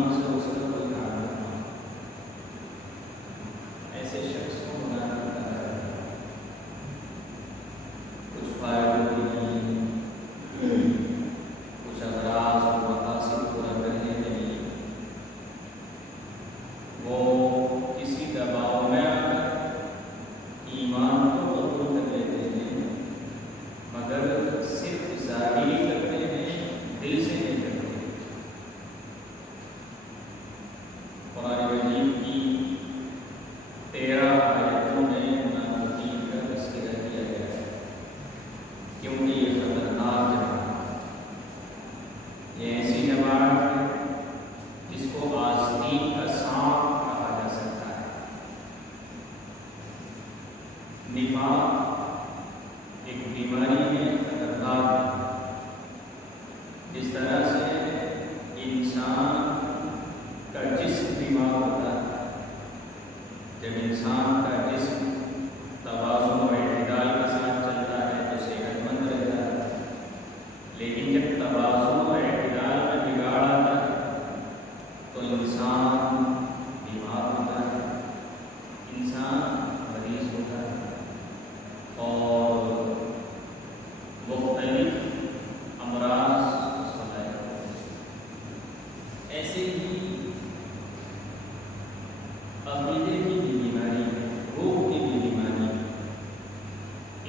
ایمان سے اس کا کوئی تعلق نہ ہو، ایسے شخص کو منافق کہا جاتا ہے۔ کچھ فائدوں کے لیے، کچھ اغراض اور مقاصد پورا کرنے کے لیے وہ کسی دباؤ میں آ کر ایمان کو قبول کر لیتے ہیں، مگر صرف ظاہری کرتے ہیں، دل سے نہیں کرتے۔ قرآن مجید کی 13 آیتوں میں منافقین کا تذکرہ کیا گیا ہے، کیونکہ یہ خطرناک جماعت ہے۔ یہ ایسی جماعت ہے جس کو آستین کا سانپ کہا جا سکتا ہے۔ نفاق ایک بیماری ہے، خطرناک ہے۔ جس طرح سے انسان کا جسم بیمار ہوتا ہے، جب انسان کا جسم توازن و اعتدال کے ساتھ چلتا ہے تو صحت مند رہتا ہے، لیکن جب توازن و اعتدال میں بگاڑ آتا ہے تو انسان بیمار ہوتا ہے، انسان مریض ہوتا ہے اور مختلف امراض اس کو لاحق ہوتے ہیں۔ ایسے ہی عقیدے کی بھی بیماری ہے، روح کی بھی بیماری ہے،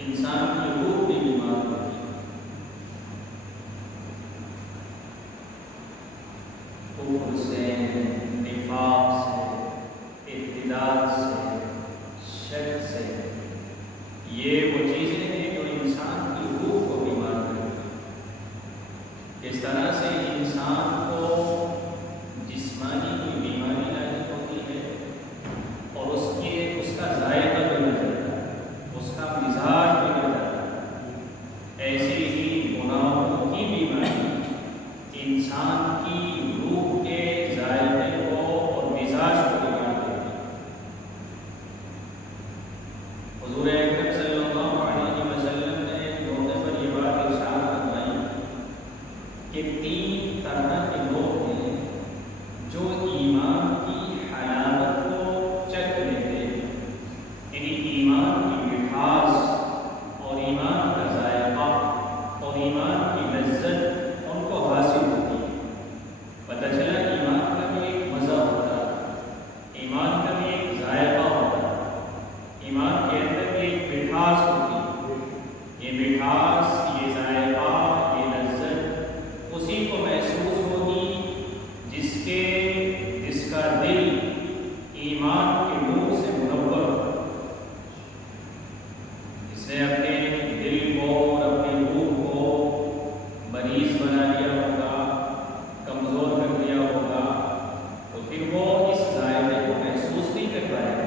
انسان کی روح بھی بیمار ہوتی ہے۔ کفر سے، نفاق سے، ارتداد سے، شک سے، یہ وہ چیزیں ہیں جو انسان کی روح کو بیمار کرتی ہیں۔ جس طرح سے انسان کو جسمانی کوئی بیماری لاحق ہوتی ہے اور اس کا ذائقہ بگڑ جاتا ہے، اس کا مزاج بگڑ جاتا ہے، ایسے ہی گناہوں کی بیماری انسان کی روح کے ذائقے کو اور مزاج کو بگاڑ دیتی ہے۔ حضور اکرم صلی اللہ علیہ وسلم نے ایک موقع پر یہ بات ارشاد فرمائی کہ 3 طرح کے لوگ ہیں جو ایمان کی حلاوت کو چکھ لیتے ہیں، یعنی ایمان کی مٹھاس اور ایمان کا ذائقہ اور ایمان کی لذت ان کو حاصل ہوتی ہے۔ پتہ چلا ایمان کا بھی ایک مزہ ہوتا ہے، ایمان کا بھی ایک ذائقہ ہوتا ہے، ایمان کے اندر بھی ایک مٹھاس ہوتی ہے۔ یہ مٹھاس، یہ ذائقہ، یہ لذت اسی کو محسوس ہوگی جس کا دل ایمان کے نور سے منور ہو، جس نے اپنے دل کو اور اپنی روح کو مریض بنا لیا ہوگا، کمزور کر دیا ہوگا، تو پھر وہ اس ذائقے کو محسوس نہیں کر پائے گا۔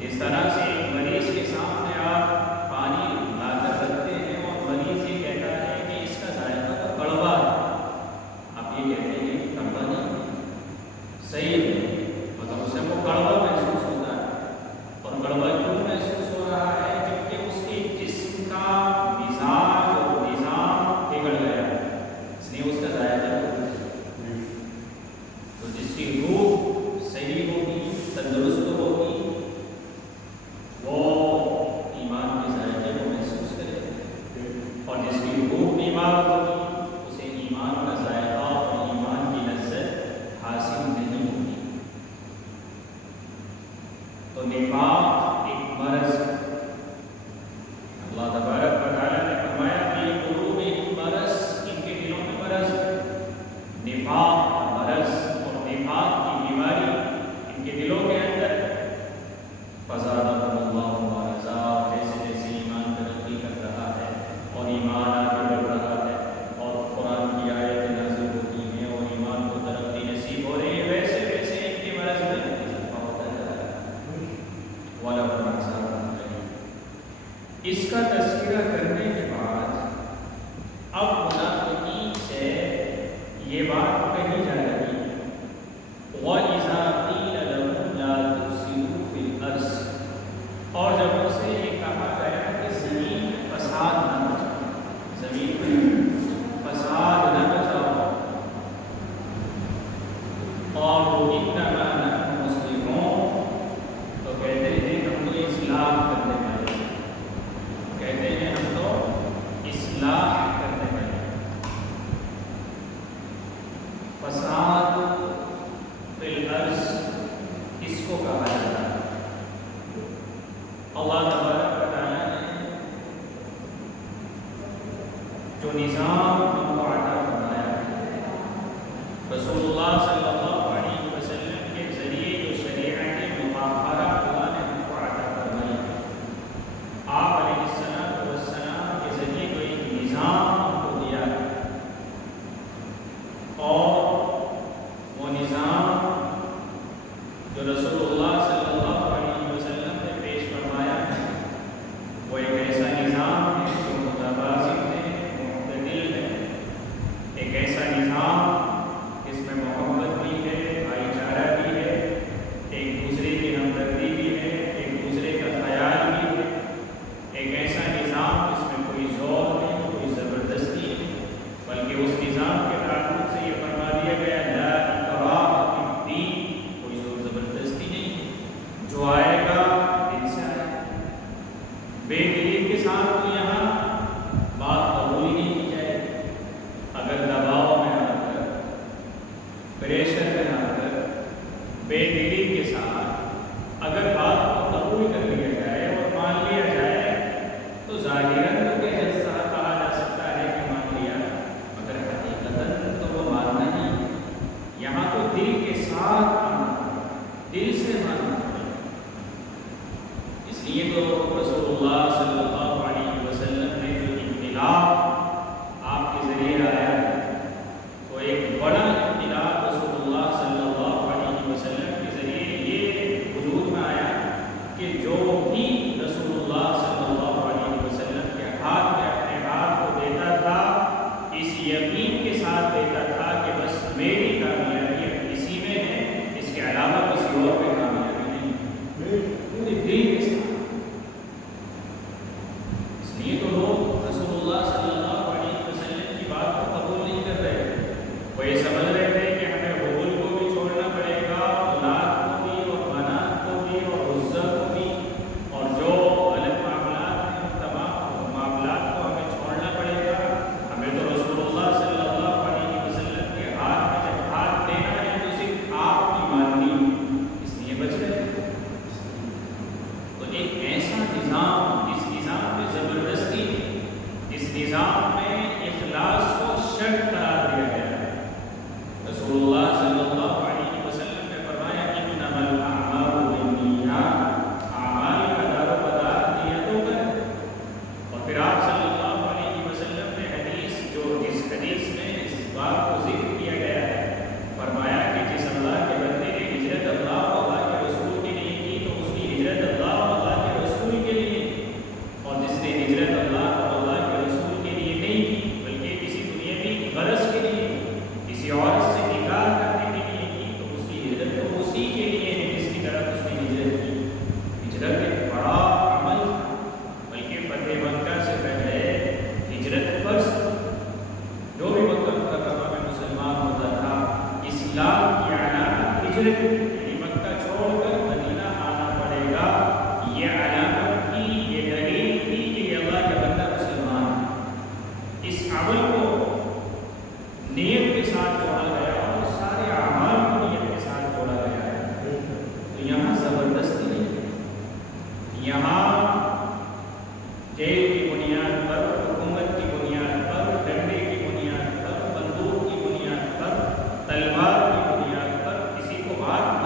اس طرح سے ایک مریض کے سامنے آپ پانی لا کر رکھتے ہیں اور مریض یہ کہتا ہے کہ اس کا ذائقہ تو کڑوا ہے، آپ یہ کہتے ہیں کہ کڑوا نہیں ہے، صحیح ہے، مطلب اسے وہ کڑوا محسوس ہوتا ہے۔ اور کڑوا کیوں محسوس ہو رہا ہے؟ کیونکہ اس کے جسم کا مزاج اور نظام بگڑ گیا ہے، اس لیے اس کا ذائقہ بدل گیا۔ تو جس کی روح صحیح ہوگی، تندرست ہوگی، وہ ایمان کے ذائقے کو محسوس کرے گا، اور جس کی روح بیمار ہوگی اسے ایمان کا ذائقہ اور ایمان کی لذت حاصل نہیں ہوگی۔ تو نفاق ایک مرض ہے۔ اللہ تبارک و تعالیٰ نے فرمایا کہ قلوبہم مرض، ان کے دلوں میں مرض ہے۔ نفاق مرض اور نفاق کی بیماری ان کے دلوں کے اندر، فزادہم اللہ مرضا، جیسے جیسے ایمان ترقی کر رہا ہے اور ایمان آگے بڑھ رہا ہے اور قرآن کی آیتیں نازل ہوتی ہیں اور ایمان کو ترقی نصیب ہو رہی ہے، ویسے ویسے ان کے مرض میں اضافہ ہوتا جا رہا ہے۔ وَلَهُمْ عَذَابٌ أَلِيمٌ۔ اس کا تذکرہ کرنے کے بعد اب منافقین سے یہ بات کہی جا رہی ہے، وَإِذَا قِيلَ لَهُمْ لَا تُفْسِدُوا فِي الْأَرْضِ، اور جب ان سے یہ کہا گیا کہ زمین میں فساد نہ مچاؤ، زمین میں فساد نہ مچاؤ، اور وہ انما نحن مسلمون، تو کہتے ہیں ہم تو اصلاح کرنے والے ہیں، کہتے ہیں ہم تو اصلاح کرنے والے ہیں۔ فساد فی الارض اس کو کہا جاتا ہے۔ اللہ تبارک و تعالیٰ نے جو نظام ہم کو عطا فرمایا ہے، رسول اللہ صلی اللہ علیہ وسلم کے ذریعے جو شریعت مطہرہ اللہ نے ہم کو عطا فرمائی ہے، آپ علیہ السلام کے ذریعے جو ایک نظام ہم کو دیا ہے، اور وہ نظام جو رسول اللہ صلی اللہ علیہ وسلم نے پیش فرمایا ہے، وہ ایک ایسا نظام ہے جو متوازن ہے، معتدل ہے، ایک ایسا نظام جس میں محبت بھی ہے، بھائی چارہ بھی ہے، ایک دوسرے کی ہمدردی بھی ہے، ایک دوسرے کا خیال بھی ہے، ایک ایسا نظام جس میں کوئی زور نہیں، کوئی زبردستی نہیں، بلکہ اس نظام کے تعلق سے یہ فرما دیا گیا لا اکراہ فی الدین، کوئی زور زبردستی نہیں، جو آئے گا دل سے آئے گا، بے دلی کے ساتھ تو یہاں بات قبول ہی نہیں کی جائے گی۔ اگر دباؤ میں آ کر، پریشر میں آ کر، بے دلی کے ساتھ اگر بات کو قبول کر لیا جائے اور مان لیا جائے تو ظاہراً تو کہا جا سکتا ہے کہ مان لیا، مگر حقیقتاً تو وہ ماننا نہیں، یہاں تو دل کے ساتھ ماننا، دل سے ماننا۔ اس لیے تو رسول اللہ صلی اللہ علیہ وسلم نے جو انقلاب آپ کے ذریعے آیا ہے، وہ ایک بڑا انقلاب رسول اللہ صلی اللہ علیہ وسلم کے ذریعے یہ وجود میں آیا کہ جو بھی رسول اللہ صلی اللہ علیہ وسلم کے ہاتھ میں اپنے ہاتھ کو دیتا تھا، اس یقین کے ساتھ دیتا تھا کہ بس میری کامیابی اسی میں ہے، اس کے علاوہ کسی اور پہ کامیابی نہیں، پورے دل کے ساتھ۔ اس لیے تو لوگ رسول اللہ صلی اللہ علیہ وسلم کی بات کو قبول نہیں کر رہے، وہ یہ سمجھ رہے تھے کہ ہمیں حبل کو بھی چھوڑنا پڑے گا، اولاد کو بھی، اور منات کو بھی، اور عزا کو بھی، اور جو غلط معاملات ہیں ان تمام معاملات کو ہمیں چھوڑنا پڑے گا، ہمیں تو رسول اللہ صلی اللہ علیہ وسلم کے ہاتھ میں جب ہاتھ دینا ہے تو صرف آپ کی ماننی، اس لیے بچ رہے ہیں۔ تو ایک ایسا نظام، اس نظام میں زبردستی ہے، اس نظام میں اخلاص کو شرط قرار دیا گیا ہے۔ رسول اللہ صلی اللہ علیہ وسلم نے فرمایا انما الاعمال بالنیات، اعمال کا دار و مدار نیتوں پر ہے۔ اور پھر آپ صلی اللہ علیہ وسلم نے جس حدیث میں اس بات کو ذکر کیا گیا ہے، فرمایا کہ جس اللہ کے بندے نے ہجرت اللہ اور اللہ کے رسول کے لیے کی تو اس کی ہجرت اللہ اور اللہ کے رسول کے لیے، اور جس نے ہجرت اللہ اور اللہ کے رسول کے لیے نہیں کی بلکہ کسی دنیاوی غرض کے لیے، کسی عورت سے نکاح کرنے کے لیے کی، تو اس کی ہجرت تو اسی کے لیے ہے جس کی طرف اس نے ہجرت کی۔ ہجرت ایک بڑا عمل تھا، بلکہ فتح مکہ سے پہلے ہجرت فرض تھی۔ جو بھی مکہ مکرمہ میں مسلمان ہوتا تھا، اسلام کی علامت ہجرت، یعنی مکہ چھوڑ کر مدینہ آنا پڑے گا، یہ علامت تھی، یہ دلیل تھی کہ یہ اللہ کا بندہ مسلمان ہے۔ اس عمل کو نیت کے ساتھ جوڑا گیا اور سارے اعمال کو نیت کے ساتھ جوڑا گیا ہے۔ تو یہاں زبردستی نہیں ہے، یہاں جیل کی بنیاد پر، حکومت کی بنیاد پر، ڈنڈے کی بنیاد پر، بندوق کی بنیاد پر، تلوار کی بنیاد پر کسی کو بات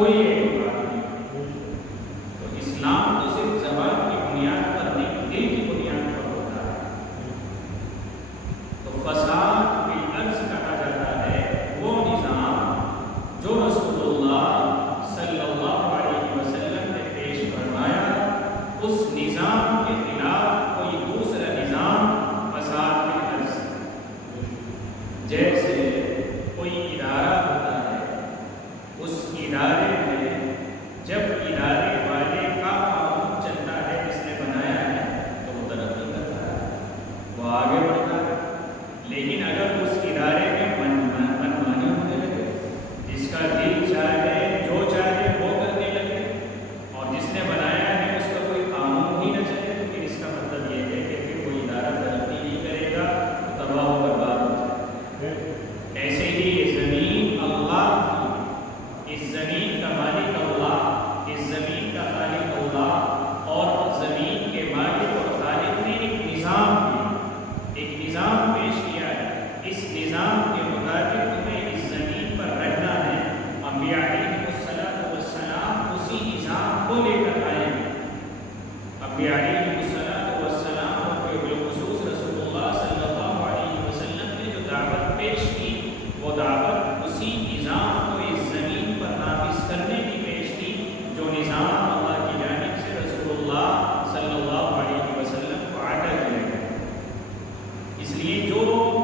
کوئی ایک بات نہیں. تو اسلام تو صرف زبان کی بنیاد پر نہیں، دل کی بنیاد پر ہوتا ہے. تو فساد فی الارض کہا جاتا ہے وہ نظام جو رسول اللہ صلی اللہ علیہ وسلم نے پیش فرمایا، اس نظام کے خلاف کوئی دوسرا نظام فساد فی الارض. جیسے کوئی ادارہ ہوتا ہے، اس ادارے میں جب ادارے والے کا قانون چلتا ہے، جس نے بنایا ہے، تو وہ ترقی کرتا ہے، وہ آگے بڑھتا ہے. لیکن اگر اس ادارے میں منمانی ہونے لگے، جس کا دل چاہے جو چاہے وہ کرنے لگے، اور جس نے بنایا ہے اس کا کوئی قانون ہی نہ چلے، تو پھر اس کا مطلب یہ ہے کہ پھر کوئی ادارہ ترقی نہیں کرے گا، تو تباہ و برباد ہو جائے گا. ایسے ہی یہ زمین اللہ کی، اس زمین کا مالک اللہ، اس زمین کا خالق اللہ، اور زمین کے مالک اور خالق نے ایک نظام دیا، ایک نظام پیش کیا ہے. اس نظام کے مطابق تمہیں اس زمین پر رہنا ہے. انبیاء علیہ الصلوۃ والسلام اسی نظام کو لے کر آئے ہیں. انبیاء علیہ الصلوۃ والسلام اور بالخصوص رسول اللہ صلی اللہ علیہ وسلم نے جو دعوت پیش کی، وہ دعوت اسی نظام کو اس زمین پر نافذ کرنے کی پیش کی، جو نظام اللہ کی جانب سے رسول اللہ صلی اللہ علیہ وسلم کو عطا کیا گیا. اس لیے جو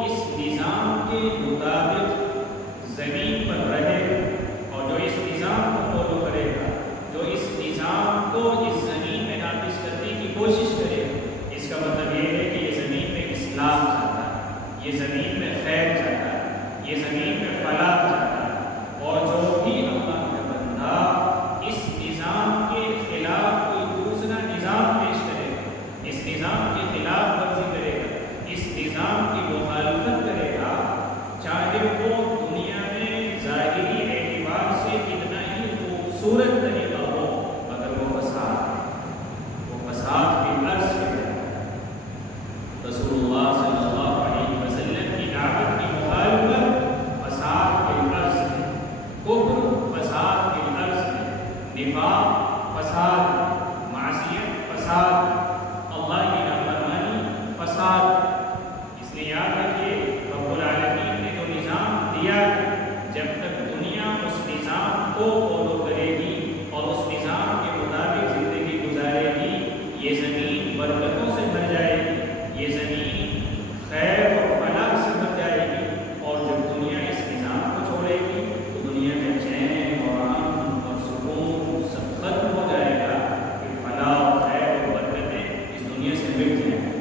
اس نظام کے مطابق زمین پر رہے گا، اور جو اس نظام کو فالو کرے گا، جو اس نظام کو اس زمین میں نافذ کرنے کی کوشش کرے گا، اس کا مطلب یہ ہے کہ یہ زمین میں اصلاح چاہتا ہے، یہ زمین میں خیر چاہتا ہے، یہ زمین میں فلاح چاہتا ہے. اور جو بھی اللہ کا بندہ اس نظام کے خلاف کوئی دوسرا نظام پیش کرے گا، اس نظام کے خلاف ورزی کرے گا، اس نظام کی مخالفت کرے گا، چاہے وہ دنیا میں ظاہری اعتبار سے کتنا ہی خوبصورت طریقہ ہو، اگر وہ فساد فی الارض ہے. رسول اللہ صلی اللہ علیہ وسلم کی دعوت کی مخالفت فساد فی الارض ہے. کفر فساد فی الارض ہے، نفاق فساد، معصیت فساد، اللہ کی نافرمانی فساد. اس لیے یاد رکھیے، رب العالمین نے جو نظام دیا، جب تک دنیا اس نظام کو فالو کرے گی اور اس نظام کے مطابق زندگی گزارے گی، یہ زمین برکتوں سے بھر جائے گی، یہ زمین خیر اور فلاح سے بھر جائے گی. اور جب دنیا اس نظام کو چھوڑے گی تو دنیا میں چین اور امن اور سکون سب ختم ہو جائے گا. پھر فلاح اور خیر اور برکتیں اس دنیا سے مٹ جائیں گی.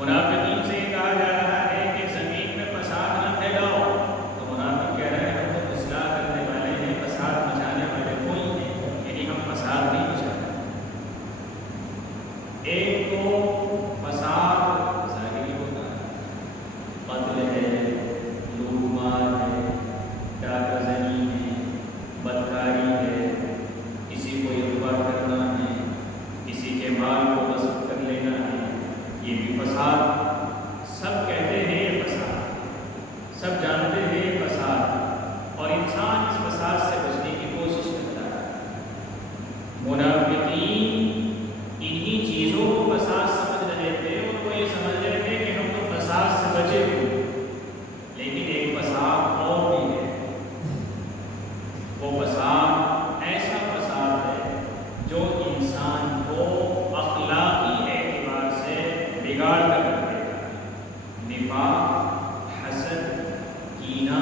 منافقین سے کہا جا رہا ہے کہ زمین میں فساد نہ پھیلاؤ، تو منافق کہہ رہے ہیں ہم تو اصلاح کرنے والے ہیں، فساد مچانے والے کوئی نہیں، یعنی ہم فساد نہیں مچاتے. ایک تو فساد ظاہری ہوتا ہے، قتل ہے، لوٹ مار ہے، ڈاکہ زنی ہے، بدکاری ہے، کسی کو اغوا کرنا ہے، کسی کے مال کو غصب کر لینا ہے، یہ بھی فساد. سب کہتے ہیں یہ فساد، سب جانتے ہیں یہ فساد، اور انسان اس فساد سے بچنے کی کوشش کرتا ہے. منافقین انہی چیزوں کو فساد سمجھ رہے تھے، اور وہ یہ سمجھ رہے تھے کہ ہم تو فساد سے بچے ہوئے. لیکن ایک فساد اور بھی ہے، وہ فساد ایسا فساد ہے جو انسان کو اخلاقی اعتبار سے بگاڑ کر رکھ دے گا. نفاق، حسد، کینہ،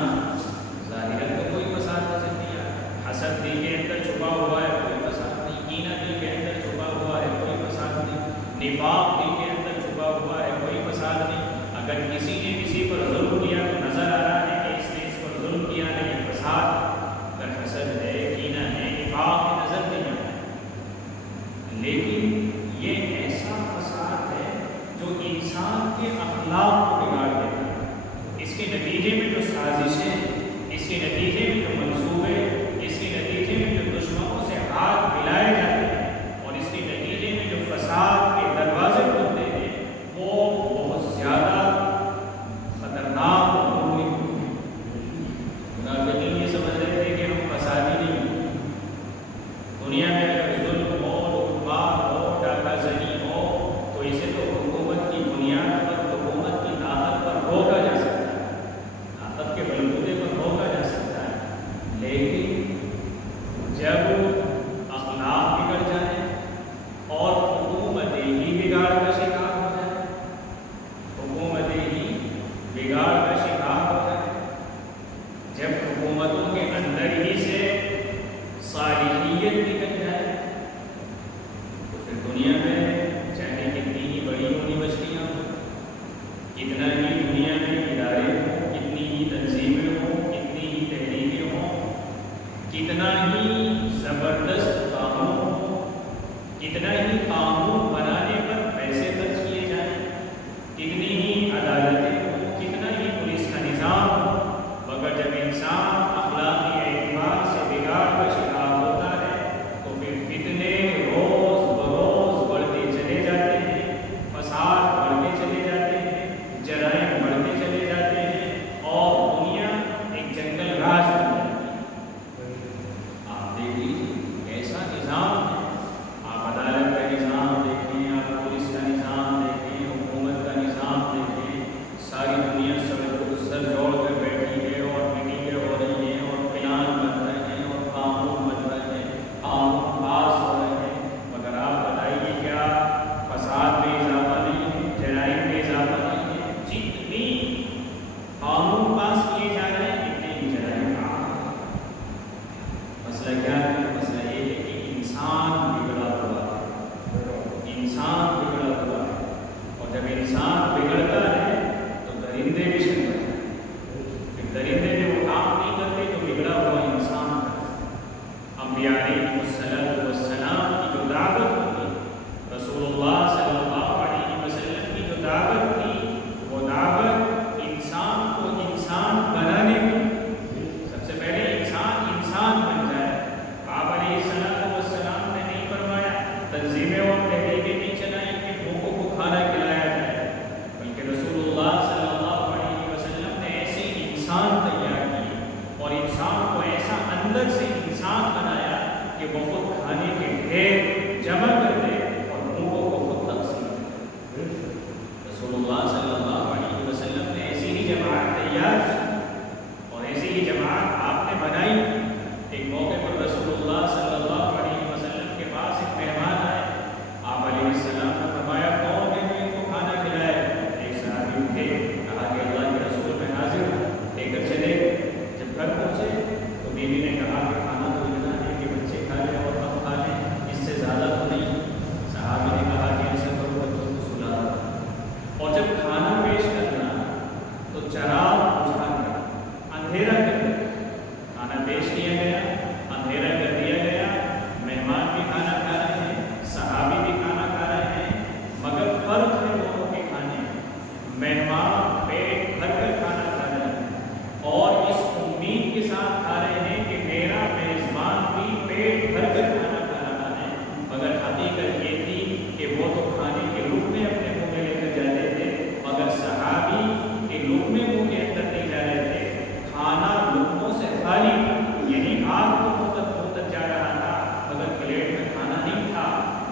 ظاہر تو کوئی فساد نظر نہیں آتا. حسد دل کے اندر چھپا ہوا ہے، کوئی فساد نہیں. کینہ دل کے اندر چھپا ہوا ہے، کوئی فساد نہیں. نفاق دل کے اندر چھپا ہوا ہے، کوئی فساد نہیں. اگر کسی نے کسی پر ظلم کیا تو نظر آ رہا ہے کہ اس نے اس پر ظلم کیا، لیکن فساد اگر حسد ہے، کینہ ہے، نفاق میں نظر نہیں آتا. لیکن یہ ایسا فساد ہے جو انسان کے اخلاق کو بگاڑ دیتا ہے. اس کے نتیجے میں جو سازشیں، اس کے نتیجے میں جو منصوبے، اس کے نتیجے میں جو دشمنوں سے ہاتھ ملائے جاتے ہیں، اور اس کے نتیجے میں جو فساد کے دروازے کھلتے ہیں، وہ بہت زیادہ خطرناک اور مہلک ہوتے ہیں. منافقین یہ سمجھ رہے تھے کہ ہم فسادی نہیں اندر سے انسان بنایا کہ وہ خود کھانے کے ڈھیر جمع کر دے اور لوگوں کو خود تقسیم کرے۔ رسول اللہ صلی اللہ علیہ وسلم نے ایسی ہی جماعت تیار کی اور ایسی ہی جماعت آپ نے بنائی۔ ایک موقع پر رسول اللہ صلی اللہ علیہ وسلم کے پاس ایک مہمان آئے، آپ علیہ السلام نے فرمایا کون ہے جو ان کو کھانا کھلائے؟ ایک صحابی اٹھے، کہا کہ اللہ کے رسول میں حاضر ہوں، لے کر چلے۔ جب گھر پہنچے تو بیوی نے کہا کہ کھانا تو اتنا ہے کہ بچے کھا لیں اور ہم کھا لیں، اس سے زیادہ تو نہیں۔ صحابی نے کہا کہ ایسا کرو بچوں کو سلا دو، اور جب کھانا پیش کرنا تو چراغ بجھا دیا، اندھیرا کر دیا۔ کھانا پیش کیا گیا، اندھیرا کر دیا گیا، مہمان بھی کھانا کھا رہے ہیں، صحابی بھی کھانا کھا رہے ہیں، مگر فرق ہے دونوں کے کھانے میں۔ مہمان پیٹ بھر کر کھانا کھا رہے ہیں اور اس امید کے ساتھ کھا رہے ہیں کہ میرا میزبان بھی پیٹ بھر کر کھانا کھا رہا ہے، مگر حقیقت یہ تھی کہ وہ تو کھانے کے لقمے اپنے منہ میں لے کر جاتے تھے، مگر صحابی کے لقمے منہ کے اندر نہیں جا رہے تھے، کھانا لقموں سے خالی، یعنی آگ کو ہوتا جا رہا تھا مگر پلیٹ میں کھانا نہیں تھا۔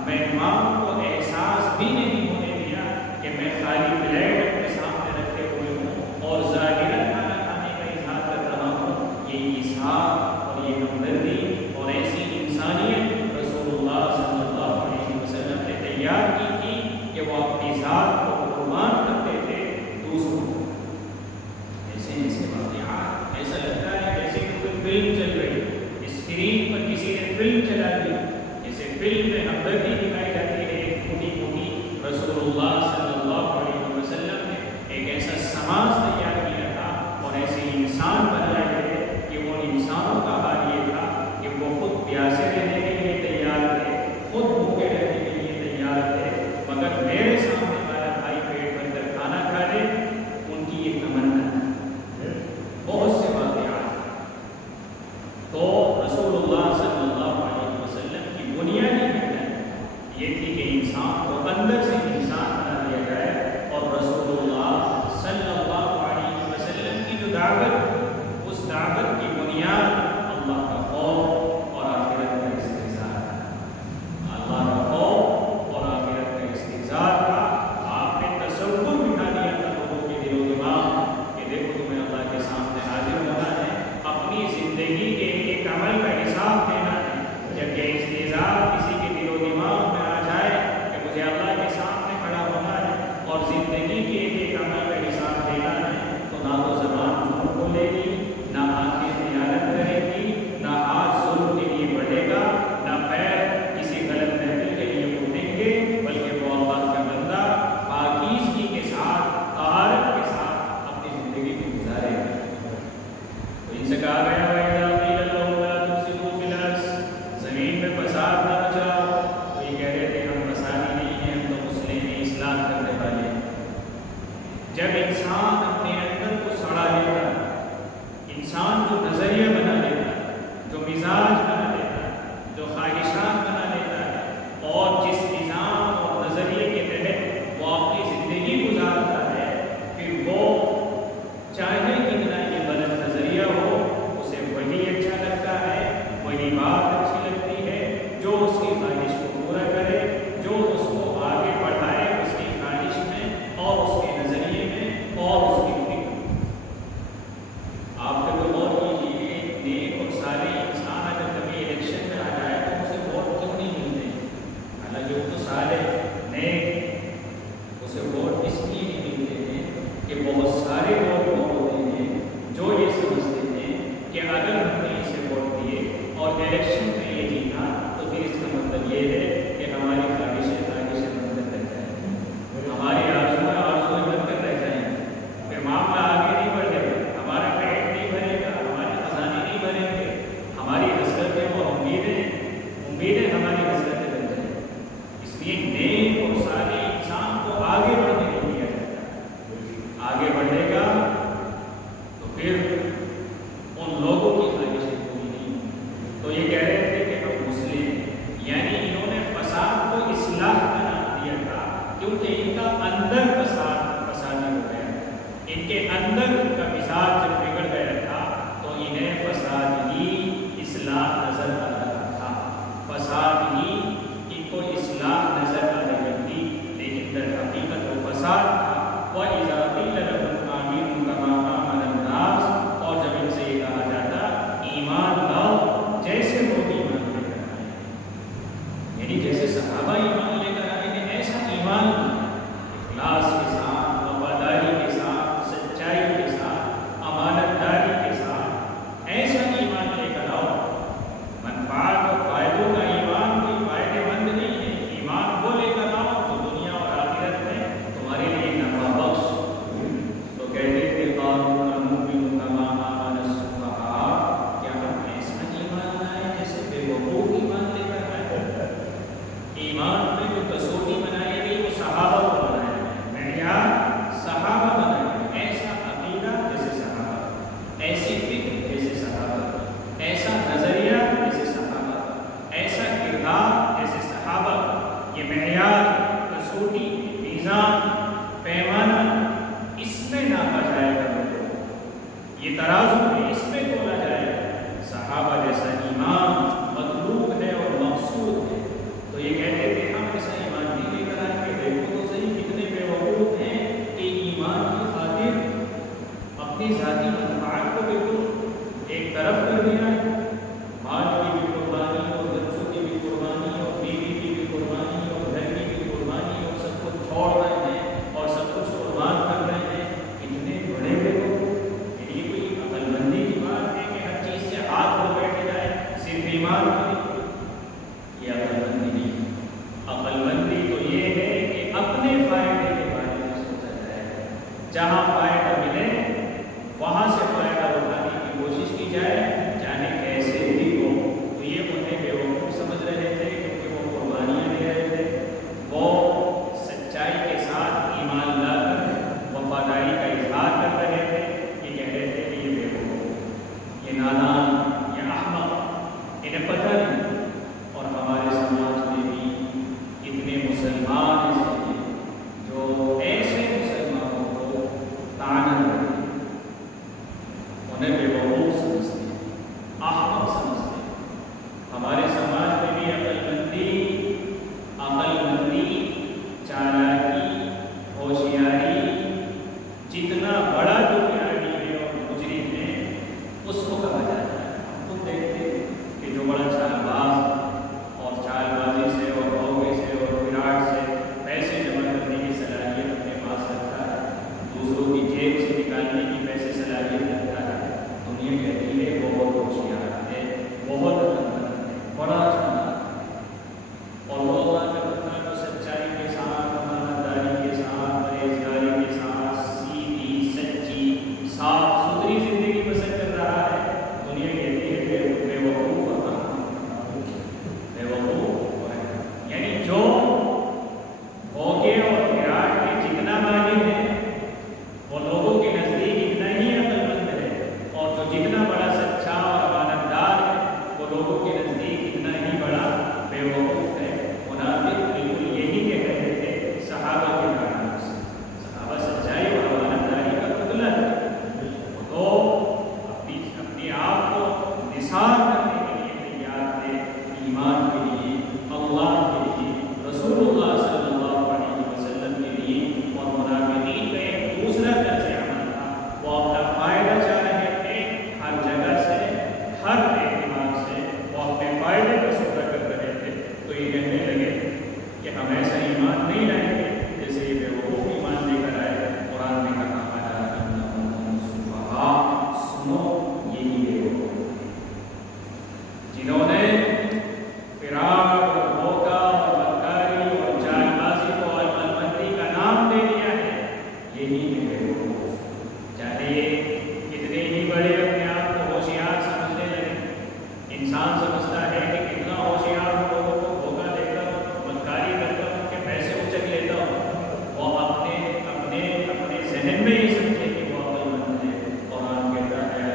مہمان کو احساس بھی نہیں ہونے دیا کہ میں خالی پلیٹ اپنے سامنے رکھے ہوئے ہوں اور ظاہراً کھانا کھانے کا اظہار کر رہا ہوں۔ یہ اظہار اور یہ ہمدردی اور ایسی انسانیت رسول اللہ صلی اللہ علیہ وسلم نے تیار کی تھی کہ وہ اپنی ذات کو قربان کرتے تھے دوسروں کو۔ ایسے ایسے واقعات ایسا لگتا ہے جیسے کہ کوئی فلم چل رہی، اسکرین پر کسی نے فلم چلا دی، جیسے فلم میں ہمدردی دکھائی جاتی ہے ایک موٹی موٹی۔ رسول اللہ صلی اللہ علیہ وسلم نے ایک ایسا سماج تیار کیا تھا اور ایسے انسان بنائے تھے کہ وہ انسانوں کا حال یہ تھا کہ وہ خود پیاسے رہنے کے لیے تیار تھے، خود بھوکے رہنے کے لیے تیار تھے، مگر میرے سامنے والا بھائی پیٹ بھر کر کھانا کھا لے، ان کی ایک تمنا ہے۔ بہت سے واقعات۔ تو رسول اللہ صلی اللہ علیہ وسلم کی بنیادی محنت یہ تھی کہ انسان کو اندر سے انسان بنا دیا جائے، اور رسول اللہ صلی اللہ علیہ وسلم کی جو دعوت، اس دعوت کی بنیاد اللہ کا خوف اور آخرت کا استحضار ہے۔ اللہ کا خوف اور آخرت کا استحضار تھا۔ آپ نے تصور بٹھا دیا تھا لوگوں کے دل و دماغ کہ دیکھو تمہیں اللہ کے سامنے حاضر ہونا ہے، اپنی زندگی کے ایک عمل کا حساب دینا ہے۔ جب یہ استحضار کسی کے دل و دماغ میں آ جائے کہ مجھے اللہ کے سامنے کھڑا ہونا ہے اور زندگی کے ایک عمل کا حساب دینا ہے، تو نہ تو زبان جھوٹ بولے گی، نہ آنکھیں خیانت کرے گی، نہ ہاتھ ظلم کے لیے بڑھے گا، نہ پیر کسی غلط محفل کے لیے اٹھیں گے، بلکہ وہ اللہ کا بندہ پاکیزگی کے ساتھ، طہارت کے ساتھ اپنی زندگی کو گزارے گا۔ تو ان سے کہا گیا وَإِذَا قِيلَ لَهُمْ لَا تُفْسِدُوا فِي الْأَرْضِ، زمین میں فساد نہ مچاؤ، تو یہ کہہ رہے تھے ہم فسادی نہیں ہیں، ہم تو مسلم ہیں، اصلاح کرنے والے ہیں۔ جب انسان اپنے اندر کو سڑا لیتا ہے، انسان جو نظریہ بنا لیتا ہے، جو مزاج بنا لیتا ہے، جو خواہشات بنا لیتا ہے، اور جس نظام اور نظریے کے تحت وہ اپنی زندگی گزارتا ہے، پھر وہ چاہے کتنا یہ غلط نظریہ ہو، اسے وہی اچھا لگتا ہے، وہی بات اچھی لگتی ہے جو اس کی خواہش کو پورا کرے، جو اس کو آگے بڑھائے اس کی خواہش میں اور اس کے نظریے میں اور اس کی فکر میں۔ آپ کبھی غور کیجیے، ایک نیک اور صالح انسان اگر کبھی الیکشن میں آ جائے تو اسے ووٹ کیوں نہیں ملتے؟ حالانکہ وہ تو صالح نیک، اسے ووٹ اس لیے نہیں ملتے ہیں کہ بہت سارے لوگ وہ ہوتے ہیں جو یہ سمجھتے ہیں کہ اگر ہم نے اسے ووٹ دیے اور الیکشن میں یہ جیتا تو پھر اس کا مطلب یہ ہے کہ ہماری خواہشیں بند کر رہ جائیں، ہماری آرزویں بند کر رہ جائیں، پھر معاملہ آگے نہیں بڑھے گا، ہمارا پیٹ نہیں بھرے گا، ہمارے خزانے نہیں بھریں گے، ہماری ایسی فکر جیسے صحابہ، ایسا نظریہ جیسے صحابہ، ایسا کردار جیسے صحابہ. یہ معیار، کسوٹی، میزان، پیمانہ اس میں ناپا جائے گا. یہ ترازو ہے، اس میں تولا جائے گا. صحابہ جیسا ایمان مطلوب ہے اور مقصود ہے. تو یہ کہتے تھے ہم ایسا ایمان نہیں لے کر آئیں گے. دیکھو تو صحیح کتنے بے وقوف ہیں کہ ایمان کی خاطر اپنی ذاتی منفعت کو بالکل ایک طرف کر دیا ہے. مال کی بھی قربانی اور بچوں کی بھی قربانی اور بیوی کی بھی قربانی اور گھر کی بھی قربانی اور سب کچھ چھوڑ رہے ہیں اور سب کچھ قربان کر رہے ہیں. اتنے بڑے بے وقوف. یہ کوئی عقل مندی کی بات ہے کہ ہر چیز سے ہاتھ دھو بیٹھ جائے صرف ایمان کی؟ یہ عقل مندی نہیں ہے. عقل مندی تو یہ ہے کہ اپنے فائدے کے بارے میں سوچا جائے. جہاں فائدہ ملے وہاں سے فائدہ اٹھانے کی کوشش کی جائے، چاہے کیسے بھی ہو. تو یہ انہیں بے وقوف سمجھ رہے تھے کیونکہ وہ قربانیاں دے رہے تھے. وہ سچائی کے ساتھ ایمان لا کر وفاداری کا اظہار کر رہے تھے. یہ کہہ رہے تھے کہ یہ بے وقوف، یہ نادان، یہ احمق، انہیں پتہ نہیں. اور ہمارے سماج میں بھی کتنے مسلمان ایسے ہیں جو ایسے مسلمانوں کو طعنہ کرتے ہیں، انہیں بے وقوف سمجھتے ہیں، احمق سمجھتے ہیں. ہمارے سماج میں بھی عقل مندی، چالاکی، ہوشیاری، جتنا بڑا دنیاوی ہے اور مجرم ہے اس کو کہا جاتا ہے. ہم خود دیکھتے ہیں کہ جو بڑا چال باز اور چال بازی سے اور بھوگے سے اور فراڈ سے پیسے جمع کرنے کی صلاحیت اپنے پاس رکھتا ہے، دوسروں کی جیب سے نکالنے کی پیسے صلاحیت رکھتا ہے، دنیا کہتی ہے بہت ہوشیار ہے، بہت عقلمند ہے، بڑا چالاک ہے. اور وہ اللہ کا بندہ تو سچائی کے ساتھ، ایمانداری کے ساتھ، پرہیزگاری کے ساتھ سیدھی، سچی، صاف ستھری زندگی بسر کر رہا ہے. دنیا کہتی ہے کہ بے وقوف اور احمق. بے وقوف اور احمق یعنی جو دھوکے اور فراڈ میں جتنا ماہر ہے وہ لوگوں کے نزدیک اتنا ہی عقل مند ہے، اور جو جتنا بڑا سچا اور امانت دار ہے وہ لوگوں کے نزدیک اتنا ہی بڑا بے وقوف ہے. منافق بالکل یہی کہہ رہے تھے صحابہ کے کارناموں سے. صحابہ سچائی اور امانت داری کا پتلا ہے. تو اپنے آپ کو نثار کرنے کے لیے تیار تھے، ایمان کے لیے، اللہ کے لیے، رسول اللہ صلی اللہ علیہ وسلم کے لیے. اور منافقین کا ایک دوسرا طرز عمل تھا، وہ اپنا فائدہ چاہ رہے تھے ہر جگہ سے، ہر اعتبار سے وہ اپنے فائدے کا سودا کر رہے تھے. تو یہ کہنے لگے کہ ہم ایسا ایمان نہیں لائیں گے جیسے یہ بے وقوف ایمان لے کر آئے. قرآن نے کہا سنو یہی بے وقوف جنہوں نے فراڈ اور دھوکہ اور بدکاری اور چال بازی کو عقل مندی کا نام دے دیا ہے. یہی ہے بے وقوف. چاہے یہ کتنے ہی بڑے اپنے آپ کو ہوشیار سمجھنے لگے. انسان سمجھتا ہے کہ کتنا ہوشیار ہوں، لوگوں کو دھوکہ دے کر، بدکاری کر کر ان کے پیسے اچک لیتا ہوں. وہ اپنے ذہن میں ہی سمجھے کہ وہ عقل مند ہے. قرآن کہتا ہے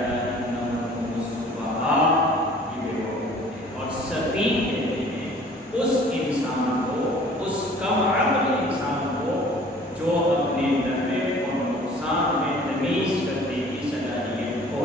اور سفیہ کہتے ہیں اس انسان کو، اس کم عقل انسان کو جو اپنے نفع اور نقصان میں تمیز کرنے کی صلاحیت ہو.